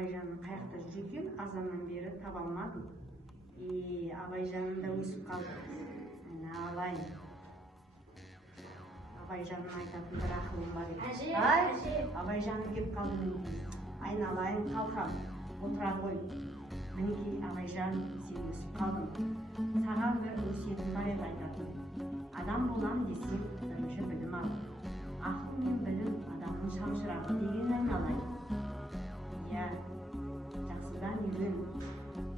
Абайжанның қаяқта жүр екен, азаннан бері таба алмадым. Абайжаным да өсіп қалды. Алайын. Абайжанның айтатын бір ақылым бар еді. Абайжаным келіп қалды мінекей. Айналайын қалқам, отыра ғой. Мінекей Абайжан, сен өсіп қалдың. Саған бір өсиетім бар еді айтатын. Адам болам десең, бірінші білім ал. Ақыл мен білім адамның шамшырағы деген айналайын. Жақсыдан үйрен,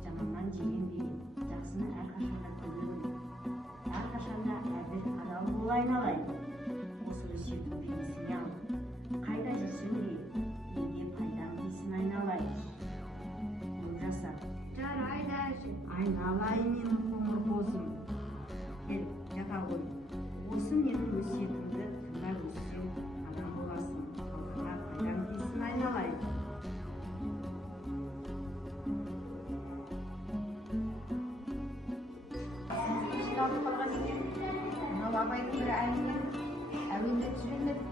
жаманнан жеген деген. Жақсыны әрқашанда көремін. Әрқашанда әділ адал бол айналайын. Осы өсиетім бейнесіне ал. Қайда жүрсем де, неге пайдам дейсін айналайын. Көп жаса. Жарайды әже. Айналайын менің қоңыр қозым. Кел, жата ғой. Осы менің өсиетімді тыңдап өссең, адам боласың. Халқыңа пайдам дейсін айналайын. Абайдың бір әңгіме әуелде түсірілмеді.